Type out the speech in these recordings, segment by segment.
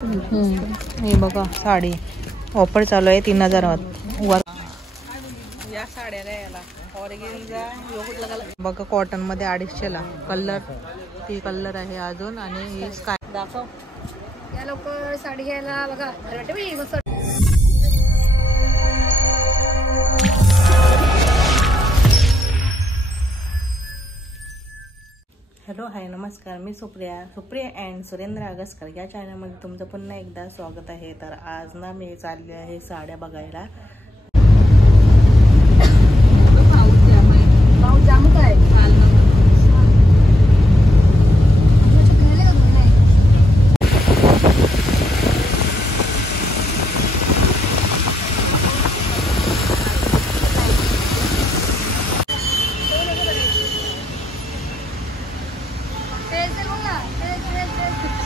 हे बघा साडी ऑफर चालू आहे 3000 वर. या साड्या याला ऑर्गेन्झा बघा कॉटन मध्ये 250 ला. कलर ती कलर आहे अजून. आणि ही स्काय दाखव. या लोक साडी घ्यायला बघा. हॅलो हाय नमस्कार, मी सुप्रिया अँड सुरेंद्र आगसकर या चॅनलमध्ये तुमचं पुन्हा एकदा स्वागत आहे. तर आज ना मी चालले आहे साड्या बघायला.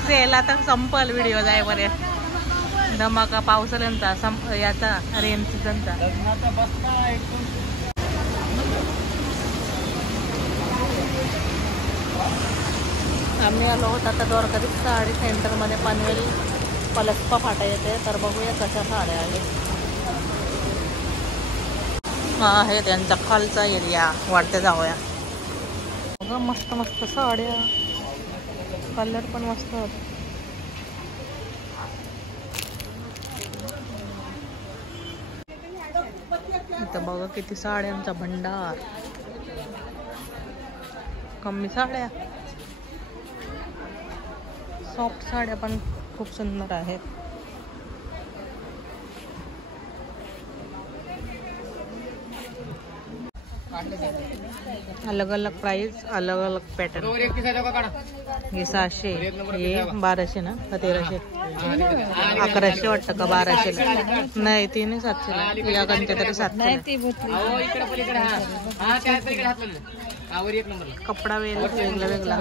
सेल आता संपल, व्हिडिओ जाय बरे धमाका पावसाळ्यांचा याचा रेन सीझनचा. आम्ही आलो होतो आता द्वारकाधी साडी सेंटरमध्ये. पनवेल पलस्पा फाटा येते. तर बघूया कशा साड्या आहेत. हा आहे त्यांचा खालचा एरिया. वाटते जाऊया. बघा मस्त मस्त साड्या. कलर पण मस्त. इथं बघा किती साड्यांचा भंडार. कमी साड्या, सॉफ्ट साड्या पण खूप सुंदर आहेत. अलग अलग प्राइस, अलग अलग पॅटर्न. हे 700, हे 1200 ना का 1300, 1100 वाटतं का 1200 नाही. 700 या कोणत्या तरी 700. कपडा वेगळा वेगळा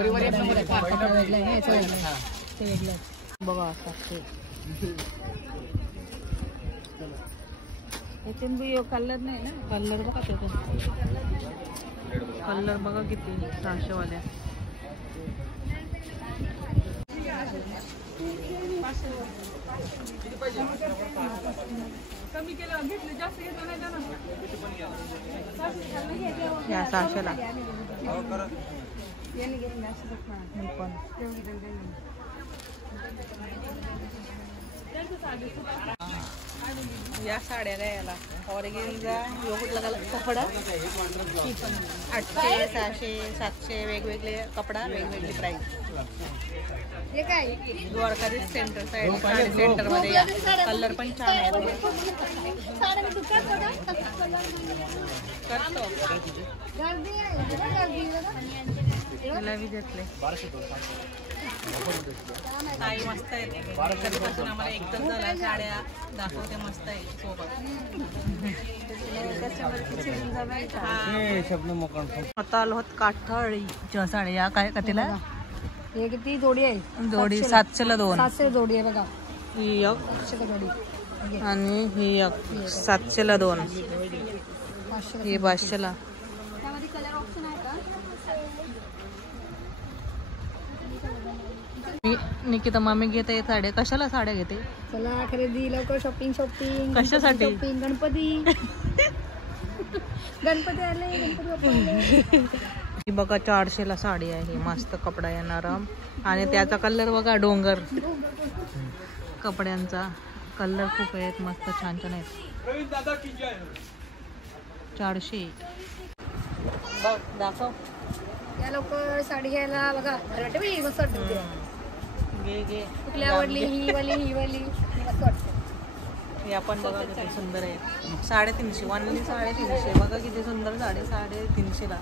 बघा. 700 कलर नाही ना. कलर बघा त्याचा. कलर बघा किती 600 वाल्या. या 600 ला. या साड्या याला ऑर्गेन्झा कपडा 800, 600, 700 वेगवेगळे कपडा, वेगवेगळी प्राइस. हे काय Dwarkadhish centre side sari centre मध्ये. या कलर पण छान आहे. करतो तिला बी घेतले. ताई मस्त आहे. कधीपासून आम्हाला एकच झाला साड्या दाखवते. मस्त आहे सोबत. आता आलो होत काठाळीच्या साड्या. काय का तिला हे किती जोडी आहे? जोडी 700 ला 2. 700 जोडी आहे बघा. ही एक 500 जोडी आणि ही एक 700 ला 2. ही 500 ला. त्यामध्ये कलर ऑप्शन आहे का? निकिता मामी घेते साड्या. कशाला साड्या घेते? चला खरेदी लवकर. शॉपिंग कशासाठी? गणपती आले. ही बघा 400 ला साडी आहे. मस्त कपडा आहे, नरम. आणि त्याचा कलर बघा डोंगर. कपड्यांचा कलर खूप आहेत मस्त, छान छान आहेत. 400 बघ दाखव. या लोक साडी घ्यायला बघा. मस्त वाटते. घे कुठली आवडली? ही वाली मस्त वाटते. हे आपण बघा किती सुंदर आहे. 350 वानली 350. बघा किती सुंदर साडी 350 ला.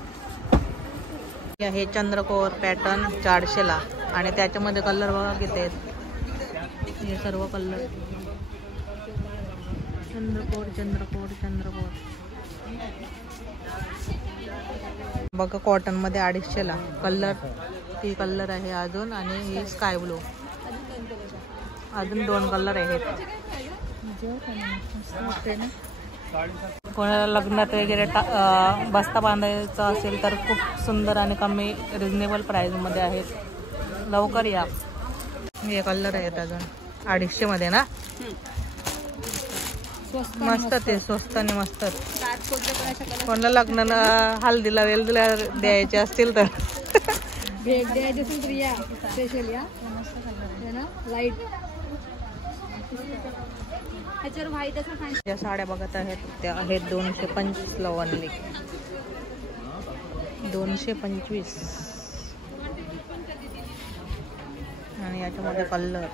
हे चंद्रकोर पॅटर्न 400 ला. आणि त्याच्यामध्ये कलर बघा किती आहेत. हे सर्व कलर चंद्रकोर बघा कॉटन मध्ये 250 ला. कलर ती कलर आहे अजून. आणि ही स्काय ब्लू. अजून 2 कलर आहेत. कोणाला लग्नात वगैरे बस्ता बांधायचा असेल तर खूप सुंदर आणि कमी रिजनेबल प्राइस मध्ये आहेत. लवकर या. हे कलर आहेत अजून. 250 मध्ये ना. स्वस्त मस्त ते स्वस्त आणि मस्त. दात कोणत्या कोणाच्या कलर कोणाला लग्नाला हल्दीला वेलदीला द्यायचे असतील तर भेट द्यायची असेल तर या स्पेशल या है ना लाईट ह्याच्यावर व्हाईट असं फॅन्सी. ज्या साड्या बघत आहेत त्या आहेत 225 ला ओनली. 225. आणि याच्यामध्ये कलर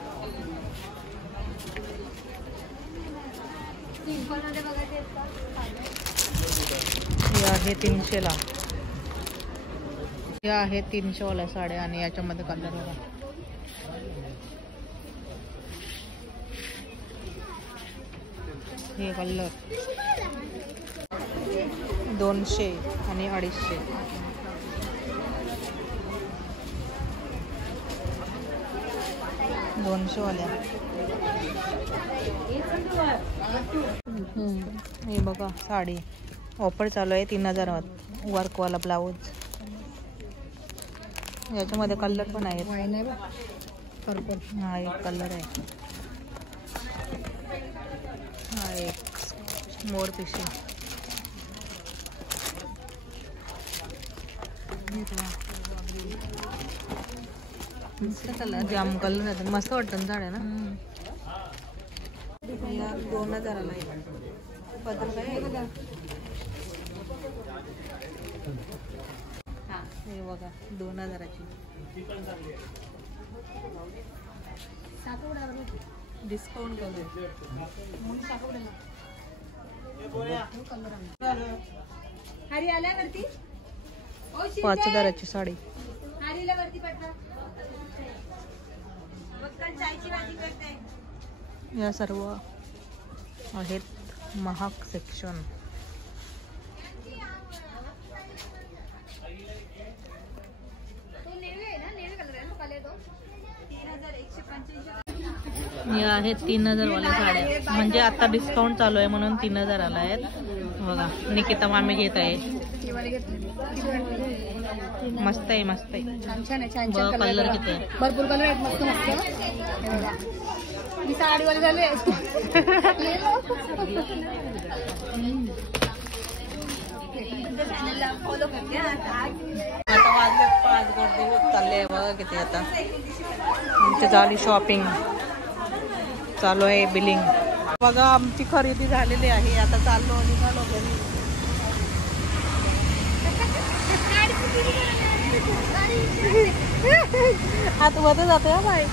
सिंपलमध्ये बघायचे आहेत का? हे आहे 300 ला. हे आहे 300 वाल्या साड्या आणि याच्यामध्ये कलर बघा. हे कलर 200 आणि 250. वाल्या. हे बघा साडी ऑफर चालू आहे 3000 वर्कवाला ब्लाऊज. याच्यामध्ये कलर पण आहेत. वाईन आहे बघ पर्पल. हा एक कलर आहे. हा एक मोर पिशी. मस्त कलर जाम कलर आहे. मस्त वाटतं ना साड्या ना. या 2000 ला आहे. पदर काय आहे बघा. हे बघा 2000ची. डिस्काउंट करू. हरी आल्यावरती 5000ची साडी. हरीला वरती पडता. या सर्व आहेत महाग सेक्शन. या आहेत 3000 वाल्या साड्या. म्हणजे आता डिस्काउंट चालू आहे म्हणून 3000 आला आहेत. बघा निकिता मामी घेत आहे. मस्त आहे मस्त आहे. छान छान आहे. छान बघा छान कलर किती आहे. भरपूर कलर आहेत. मस्त मस्त हे बघा. मी साडीवाली झाली आहे. फॉलो करते आता वाजले 5 गर्दी होत चालले आहे. बघा किती आता आमची झाली शॉपिंग. चालू आहे बिलिंग. बघा आमची खरेदी झालेली आहे. आता चाललो निघालो घरी. हात मध्ये जातोय बाई.